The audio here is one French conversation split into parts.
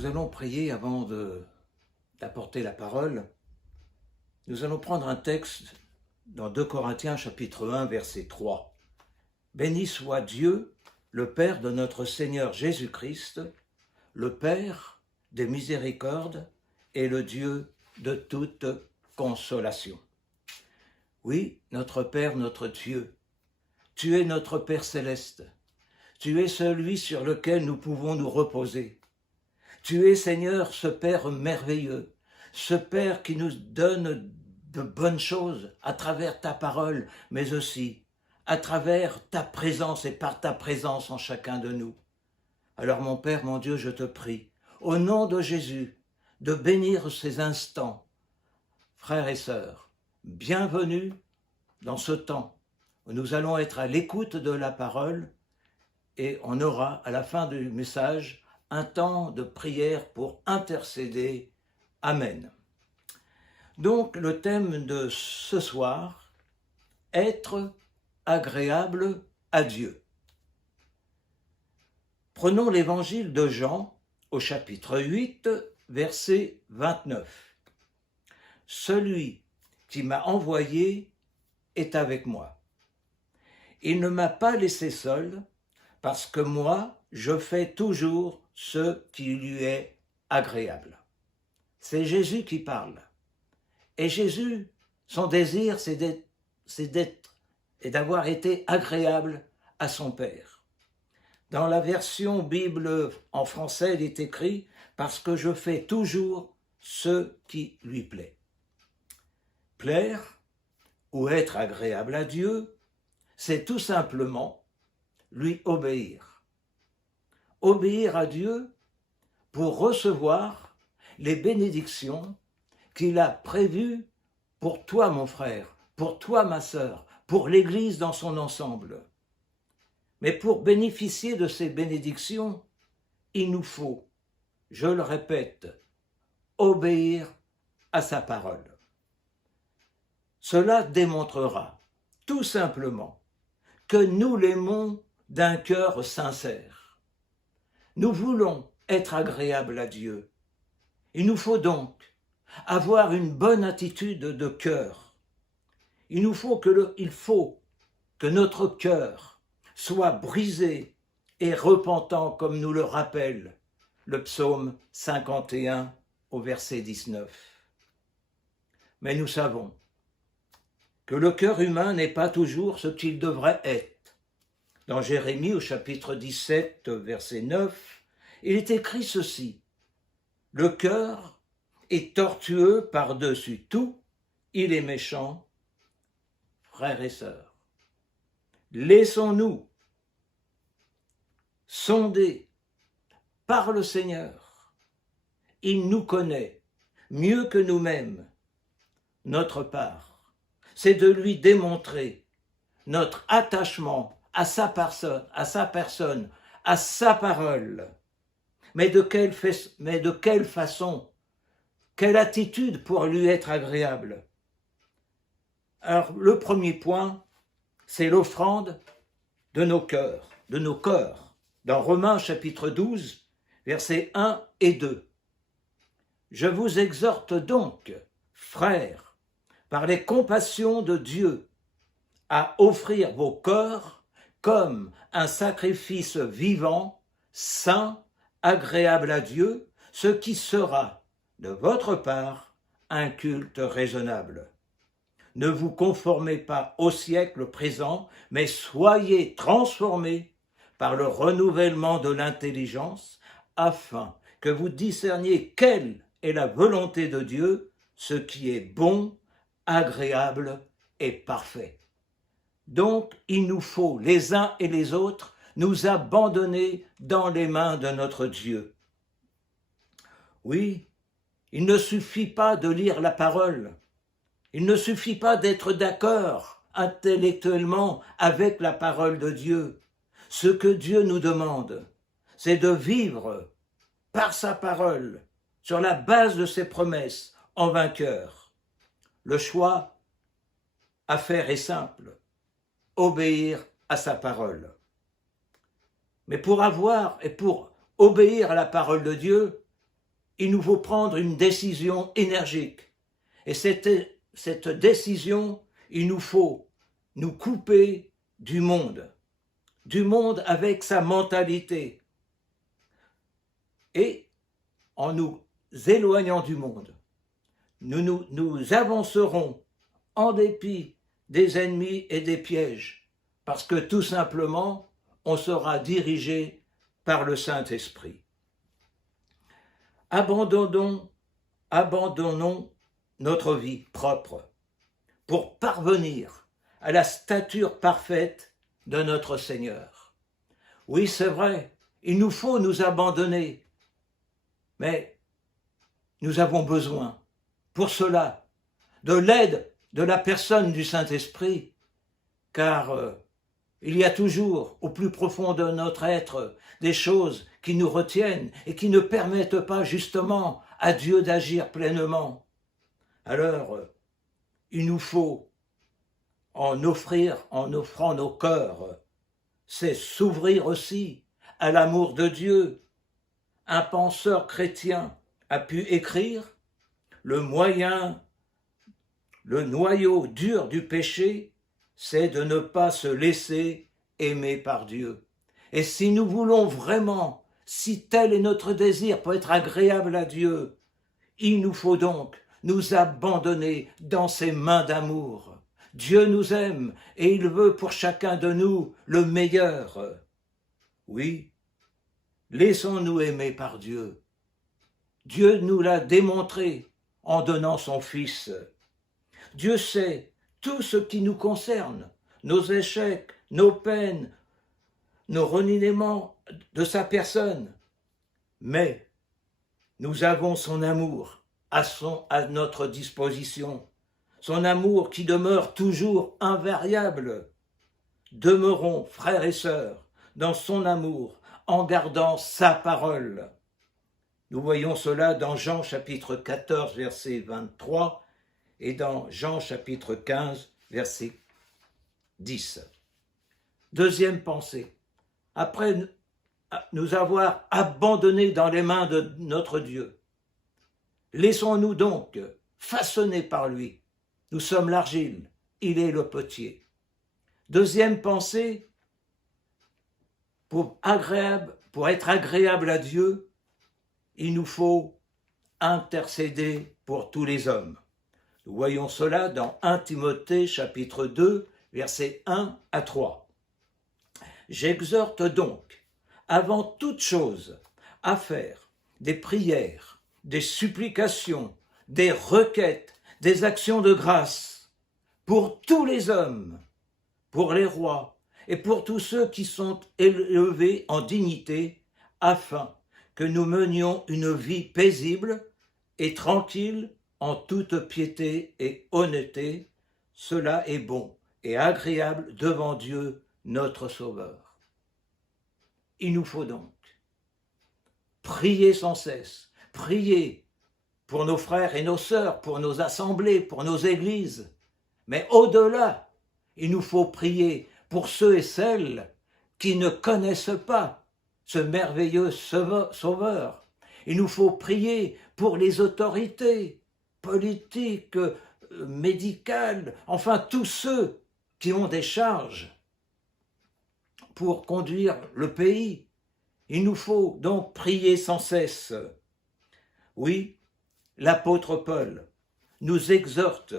Nous allons prier avant d'apporter la parole. Nous allons prendre un texte dans 2 Corinthiens chapitre 1 verset 3. Béni soit Dieu, le Père de notre Seigneur Jésus-Christ, le Père des miséricordes et le Dieu de toute consolation. Oui, notre Père, notre Dieu, tu es notre Père céleste. Tu es celui sur lequel nous pouvons nous reposer. Tu es, Seigneur, ce Père merveilleux, ce Père qui nous donne de bonnes choses à travers ta parole, mais aussi à travers ta présence et par ta présence en chacun de nous. Alors mon Père, mon Dieu, je te prie, au nom de Jésus, de bénir ces instants. Frères et sœurs, bienvenue dans ce temps où nous allons être à l'écoute de la parole et on aura à la fin du message un temps de prière pour intercéder. Amen. Donc le thème de ce soir, être agréable à Dieu. Prenons l'évangile de Jean au chapitre 8, verset 29. Celui qui m'a envoyé est avec moi. Il ne m'a pas laissé seul, parce que moi, je fais toujours ce qui lui est agréable. C'est Jésus qui parle. Et Jésus, son désir, c'est d'être et d'avoir été agréable à son Père. Dans la version Bible en français, il est écrit « Parce que je fais toujours ce qui lui plaît ». Plaire ou être agréable à Dieu, c'est tout simplement lui obéir. Obéir à Dieu pour recevoir les bénédictions qu'il a prévues pour toi, mon frère, pour toi, ma sœur, pour l'Église dans son ensemble. Mais pour bénéficier de ces bénédictions, il nous faut, je le répète, obéir à sa parole. Cela démontrera tout simplement que nous l'aimons d'un cœur sincère. Nous voulons être agréables à Dieu. Il nous faut donc avoir une bonne attitude de cœur. Il faut que notre cœur soit brisé et repentant comme nous le rappelle le psaume 51 au verset 19. Mais nous savons que le cœur humain n'est pas toujours ce qu'il devrait être. Dans Jérémie au chapitre 17 verset 9, il est écrit ceci: « Le cœur est tortueux par-dessus tout, il est méchant. » Frères et sœurs, laissons-nous sonder par le Seigneur. Il nous connaît mieux que nous-mêmes. Notre part, c'est de lui démontrer notre attachement à sa personne, à sa parole. Mais de quelle façon, quelle attitude pour lui être agréable? Alors, le premier point, c'est l'offrande de nos cœurs, dans Romains chapitre 12, versets 1 et 2. Je vous exhorte donc, frères, par les compassions de Dieu, à offrir vos corps comme un sacrifice vivant, saint, agréable à Dieu, ce qui sera, de votre part, un culte raisonnable. Ne vous conformez pas au siècle présent, mais soyez transformés par le renouvellement de l'intelligence, afin que vous discerniez quelle est la volonté de Dieu, ce qui est bon, agréable et parfait. Donc, il nous faut, les uns et les autres, nous abandonner dans les mains de notre Dieu. Oui, il ne suffit pas de lire la parole. Il ne suffit pas d'être d'accord intellectuellement avec la parole de Dieu. Ce que Dieu nous demande, c'est de vivre par sa parole, sur la base de ses promesses, en vainqueur. Le choix à faire est simple: obéir à sa parole. Mais pour obéir à la parole de Dieu, il nous faut prendre une décision énergique. Et cette décision, il nous faut nous couper du monde avec sa mentalité. Et en nous éloignant du monde, nous avancerons en dépit des ennemis et des pièges, parce que tout simplement, on sera dirigé par le Saint-Esprit. Abandonnons notre vie propre pour parvenir à la stature parfaite de notre Seigneur. Oui, c'est vrai, il nous faut nous abandonner, mais nous avons besoin, pour cela, de l'aide de la personne du Saint-Esprit, car il y a toujours, au plus profond de notre être, des choses qui nous retiennent et qui ne permettent pas justement à Dieu d'agir pleinement. Alors, il nous faut en offrant nos cœurs, c'est s'ouvrir aussi à l'amour de Dieu. Un penseur chrétien a pu écrire « Le noyau dur du péché, c'est de ne pas se laisser aimer par Dieu. » Et si nous voulons vraiment, si tel est notre désir pour être agréable à Dieu, il nous faut donc nous abandonner dans ses mains d'amour. Dieu nous aime et il veut pour chacun de nous le meilleur. Oui, laissons-nous aimer par Dieu. Dieu nous l'a démontré en donnant son Fils. Dieu sait tout ce qui nous concerne, nos échecs, nos peines, nos reniements de sa personne. Mais nous avons son amour à notre disposition, son amour qui demeure toujours invariable. Demeurons, frères et sœurs, dans son amour, en gardant sa parole. Nous voyons cela dans Jean chapitre 14, verset 23, et dans Jean chapitre 15, verset 10. Deuxième pensée. Après nous avoir abandonnés dans les mains de notre Dieu, laissons-nous donc façonner par lui. Nous sommes l'argile, il est le potier. Deuxième pensée, pour être agréable à Dieu, il nous faut intercéder pour tous les hommes. Nous voyons cela dans 1 Timothée chapitre 2, versets 1 à 3. J'exhorte donc, avant toute chose, à faire des prières, des supplications, des requêtes, des actions de grâce pour tous les hommes, pour les rois et pour tous ceux qui sont élevés en dignité, afin que nous menions une vie paisible et tranquille en toute piété et honnêteté. Cela est bon et agréable devant Dieu, notre Sauveur. Il nous faut donc prier sans cesse, prier pour nos frères et nos sœurs, pour nos assemblées, pour nos églises. Mais au-delà, il nous faut prier pour ceux et celles qui ne connaissent pas ce merveilleux Sauveur. Il nous faut prier pour les autorités politiques, médicales, enfin tous ceux qui ont des charges pour conduire le pays. Il nous faut donc prier sans cesse. Oui, l'apôtre Paul nous exhorte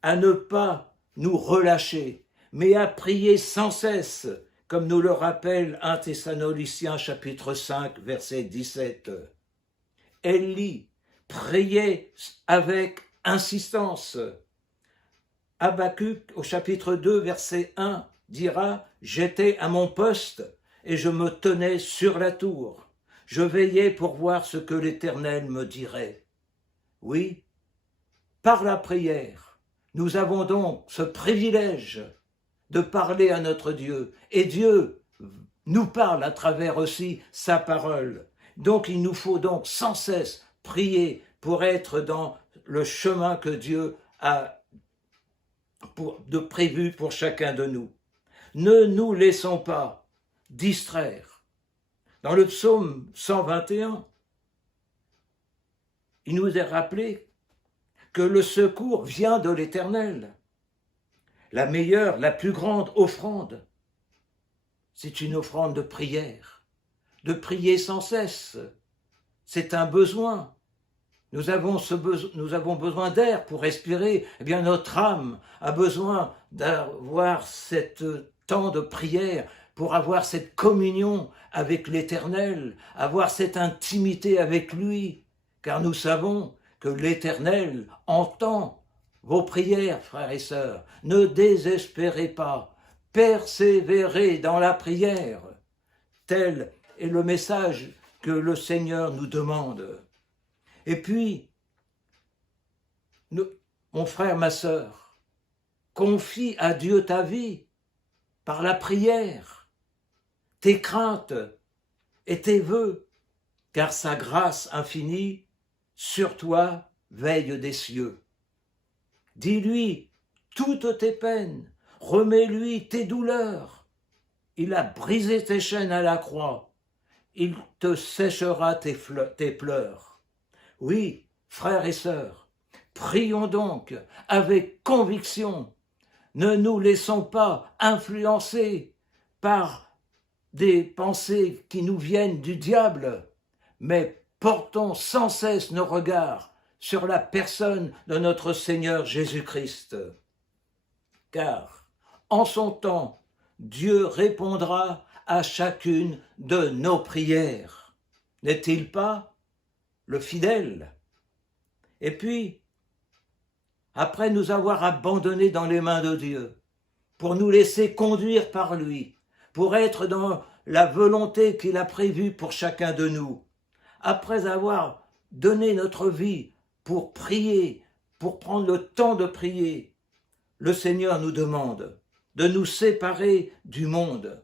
à ne pas nous relâcher, mais à prier sans cesse, comme nous le rappelle 1 Thessaloniciens chapitre 5, verset 17. Élie priait avec insistance. Habacuc au chapitre 2, verset 1 dira « J'étais à mon poste et je me tenais sur la tour. Je veillais pour voir ce que l'Éternel me dirait. » Oui, par la prière, nous avons donc ce privilège de parler à notre Dieu. Et Dieu nous parle à travers aussi sa parole. Donc il nous faut donc sans cesse prier pour être dans le chemin que Dieu a prévu pour chacun de nous. Ne nous laissons pas distraire. Dans le psaume 121, il nous est rappelé que le secours vient de l'Éternel. La meilleure, la plus grande offrande, c'est une offrande de prière, de prier sans cesse. C'est un besoin. Nous avons besoin d'air pour respirer. Eh bien, notre âme a besoin d'avoir cet temps de prière pour avoir cette communion avec l'Éternel, avoir cette intimité avec lui, car nous savons que l'Éternel entend vos prières, frères et sœurs. Ne désespérez pas, persévérez dans la prière. Tel est le message que le Seigneur nous demande. Et puis, mon frère, ma sœur, confie à Dieu ta vie par la prière, tes craintes et tes vœux, car sa grâce infinie sur toi veille des cieux. Dis-lui toutes tes peines, remets-lui tes douleurs. Il a brisé tes chaînes à la croix, il te séchera tes pleurs. Oui, frères et sœurs, prions donc avec conviction. Ne nous laissons pas influencer par des pensées qui nous viennent du diable, mais portons sans cesse nos regards sur la personne de notre Seigneur Jésus-Christ. Car, en son temps, Dieu répondra à chacune de nos prières. N'est-il pas le fidèle? Et puis, après nous avoir abandonnés dans les mains de Dieu, pour nous laisser conduire par lui, pour être dans la volonté qu'il a prévue pour chacun de nous, après avoir donné notre vie pour prier, pour prendre le temps de prier, le Seigneur nous demande de nous séparer du monde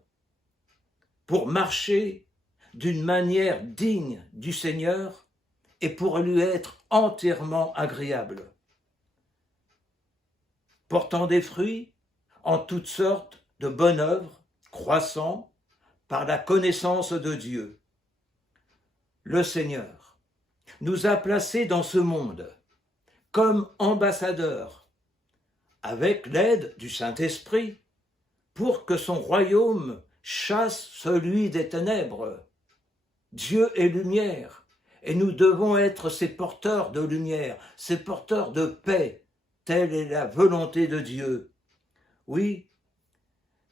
pour marcher d'une manière digne du Seigneur et pour lui être entièrement agréable, portant des fruits en toutes sortes de bonnes œuvres, croissant par la connaissance de Dieu. Le Seigneur nous a placés dans ce monde comme ambassadeurs, avec l'aide du Saint-Esprit, pour que son royaume chasse celui des ténèbres. Dieu est lumière, et nous devons être ces porteurs de lumière, ces porteurs de paix. Telle est la volonté de Dieu. Oui,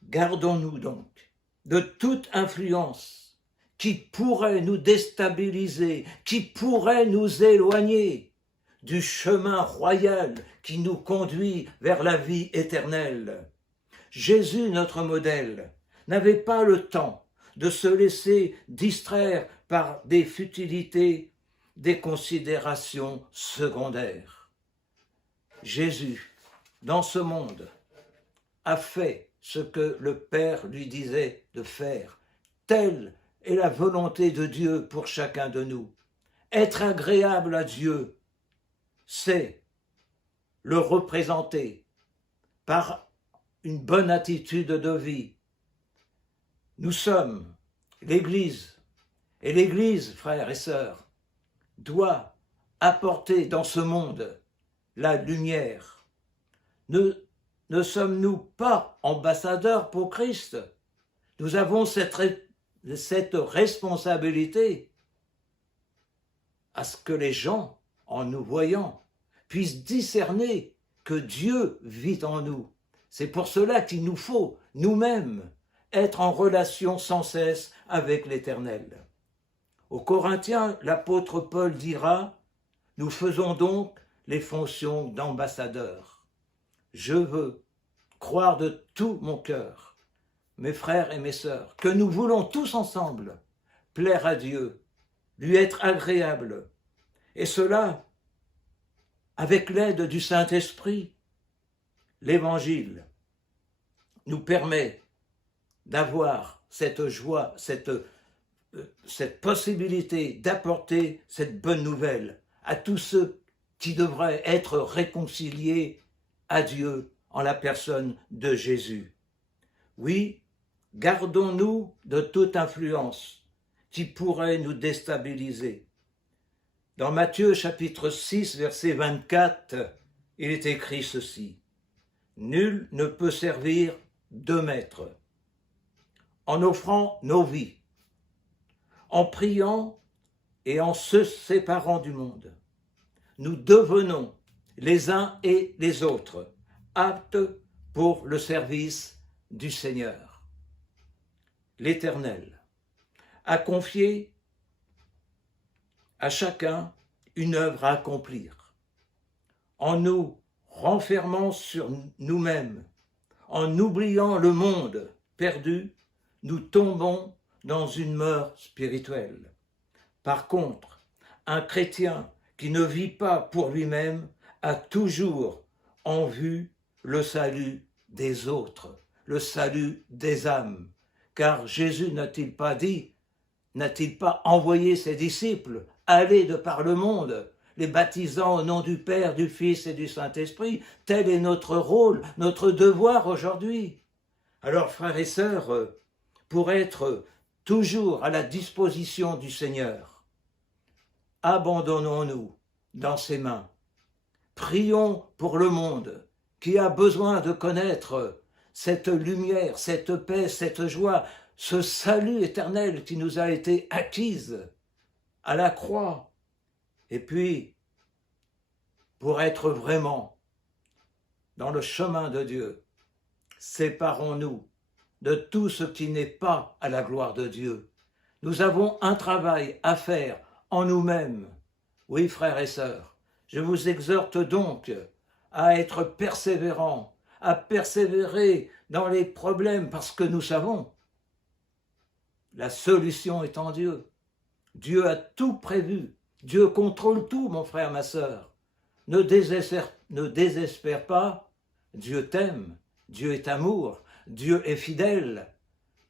gardons-nous donc de toute influence qui pourrait nous déstabiliser, qui pourrait nous éloigner du chemin royal qui nous conduit vers la vie éternelle. Jésus, notre modèle, n'avait pas le temps de se laisser distraire par des futilités, des considérations secondaires. Jésus, dans ce monde, a fait ce que le Père lui disait de faire. Telle est la volonté de Dieu pour chacun de nous. Être agréable à Dieu, c'est le représenter par une bonne attitude de vie. Nous sommes l'Église, et l'Église, frères et sœurs, doit apporter dans ce monde la lumière. Ne sommes-nous pas ambassadeurs pour Christ? Nous avons cette responsabilité à ce que les gens, en nous voyant, puissent discerner que Dieu vit en nous. C'est pour cela qu'il nous faut, nous-mêmes, être en relation sans cesse avec l'Éternel. Aux Corinthiens, l'apôtre Paul dira « Nous faisons donc les fonctions d'ambassadeurs. Je veux croire de tout mon cœur, mes frères et mes sœurs, que nous voulons tous ensemble plaire à Dieu, lui être agréable, et cela avec l'aide du Saint-Esprit. L'Évangile nous permet d'avoir cette joie, cette possibilité d'apporter cette bonne nouvelle à tous ceux qui devraient être réconciliés à Dieu en la personne de Jésus. Oui, gardons-nous de toute influence qui pourrait nous déstabiliser. Dans Matthieu chapitre 6, verset 24, il est écrit ceci. « Nul ne peut servir deux maîtres. En offrant nos vies, en priant et en se séparant du monde, nous devenons les uns et les autres aptes pour le service du Seigneur. L'Éternel a confié à chacun une œuvre à accomplir. En nous renfermant sur nous-mêmes, en oubliant le monde perdu, nous tombons dans une mort spirituelle. Par contre, un chrétien qui ne vit pas pour lui-même a toujours en vue le salut des autres, le salut des âmes. Car Jésus n'a-t-il pas envoyé ses disciples aller de par le monde, les baptisant au nom du Père, du Fils et du Saint-Esprit? Tel est notre rôle, notre devoir aujourd'hui. Alors, frères et sœurs, pour être toujours à la disposition du Seigneur, abandonnons-nous dans ses mains. Prions pour le monde qui a besoin de connaître cette lumière, cette paix, cette joie, ce salut éternel qui nous a été acquise à la croix. Et puis, pour être vraiment dans le chemin de Dieu, séparons-nous de tout ce qui n'est pas à la gloire de Dieu. Nous avons un travail à faire en nous-mêmes. Oui, frères et sœurs, je vous exhorte donc à être persévérants, à persévérer dans les problèmes, parce que nous savons, la solution est en Dieu. Dieu a tout prévu. Dieu contrôle tout, mon frère, ma sœur. Ne désespère pas. Dieu t'aime. Dieu est amour. Dieu est fidèle.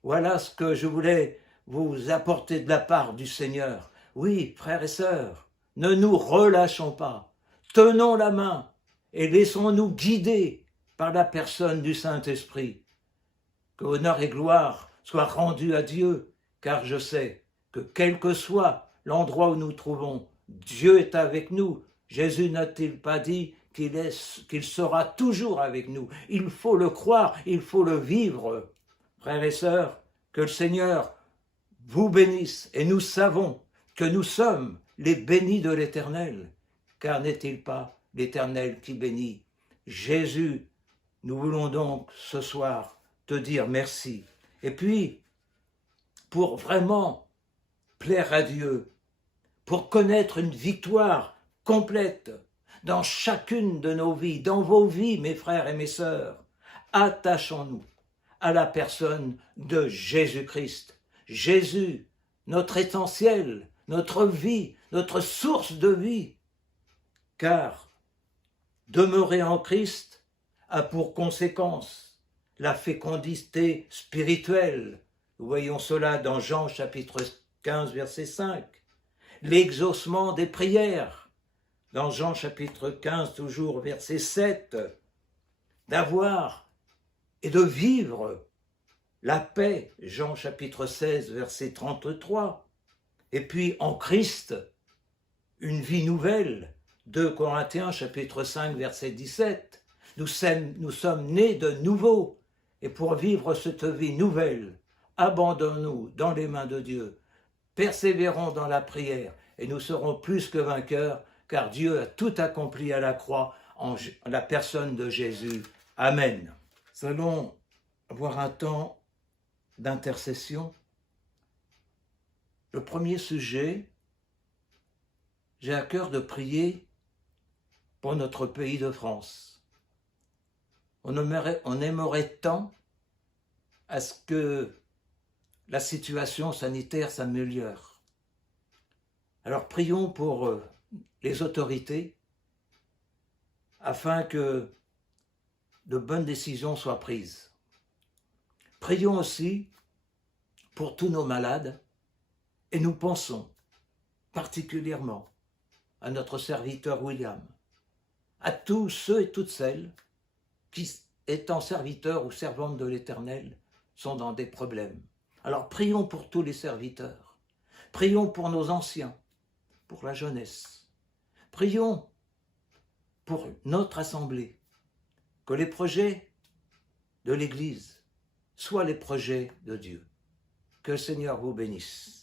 Voilà ce que je voulais vous apporter de la part du Seigneur. Oui, frères et sœurs, ne nous relâchons pas. Tenons la main et laissons-nous guider par la personne du Saint-Esprit. Que honneur et gloire soient rendus à Dieu, car je sais que quel que soit l'endroit où nous trouvons, Dieu est avec nous. Jésus n'a-t-il pas dit qu'il sera toujours avec nous? Il faut le croire, il faut le vivre. Frères et sœurs, que le Seigneur vous bénisse, et nous savons que nous sommes les bénis de l'Éternel, car n'est-il pas l'Éternel qui bénit? Jésus, nous voulons donc ce soir te dire merci. Et puis, pour vraiment plaire à Dieu, pour connaître une victoire complète dans chacune de nos vies, dans vos vies, mes frères et mes sœurs, attachons-nous à la personne de Jésus-Christ. Jésus, notre essentiel, notre vie, notre source de vie. Car demeurer en Christ a pour conséquence la fécondité spirituelle. Nous voyons cela dans Jean chapitre 15, verset 5. L'exaucement des prières, dans Jean chapitre 15, toujours verset 7. D'avoir et de vivre la paix, Jean chapitre 16, verset 33. Et puis en Christ, une vie nouvelle, 2 Corinthiens chapitre 5, verset 17. Nous sommes nés de nouveau, et pour vivre cette vie nouvelle, abandonnons-nous dans les mains de Dieu, persévérons dans la prière, et nous serons plus que vainqueurs, car Dieu a tout accompli à la croix en la personne de Jésus. Amen. Nous allons avoir un temps d'intercession. Le premier sujet, j'ai à cœur de prier pour notre pays de France. On aimerait tant à ce que la situation sanitaire s'améliore. Alors prions pour les autorités afin que de bonnes décisions soient prises. Prions aussi pour tous nos malades et nous pensons particulièrement à notre serviteur William, à tous ceux et toutes celles qui, étant serviteurs ou servantes de l'Éternel, sont dans des problèmes. Alors prions pour tous les serviteurs, prions pour nos anciens, pour la jeunesse, Prions pour notre assemblée, que les projets de l'Église soient les projets de Dieu. Que le Seigneur vous bénisse.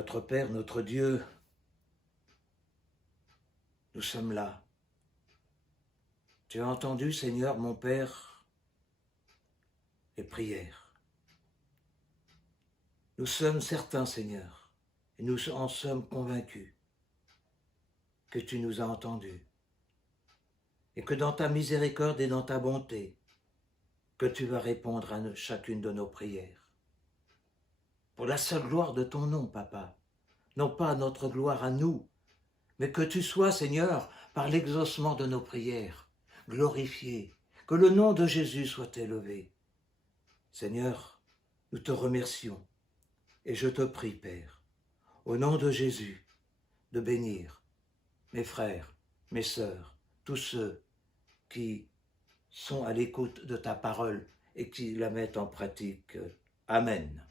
Notre Père, notre Dieu, nous sommes là. Tu as entendu, Seigneur, mon Père, les prières. Nous sommes certains, Seigneur, et nous en sommes convaincus que tu nous as entendus, et que dans ta miséricorde et dans ta bonté, que tu vas répondre à chacune de nos prières. Pour la seule gloire de ton nom, Papa, non pas notre gloire à nous, mais que tu sois, Seigneur, par l'exaucement de nos prières, glorifié, que le nom de Jésus soit élevé. Seigneur, nous te remercions, et je te prie, Père, au nom de Jésus, de bénir mes frères, mes sœurs, tous ceux qui sont à l'écoute de ta parole et qui la mettent en pratique. Amen.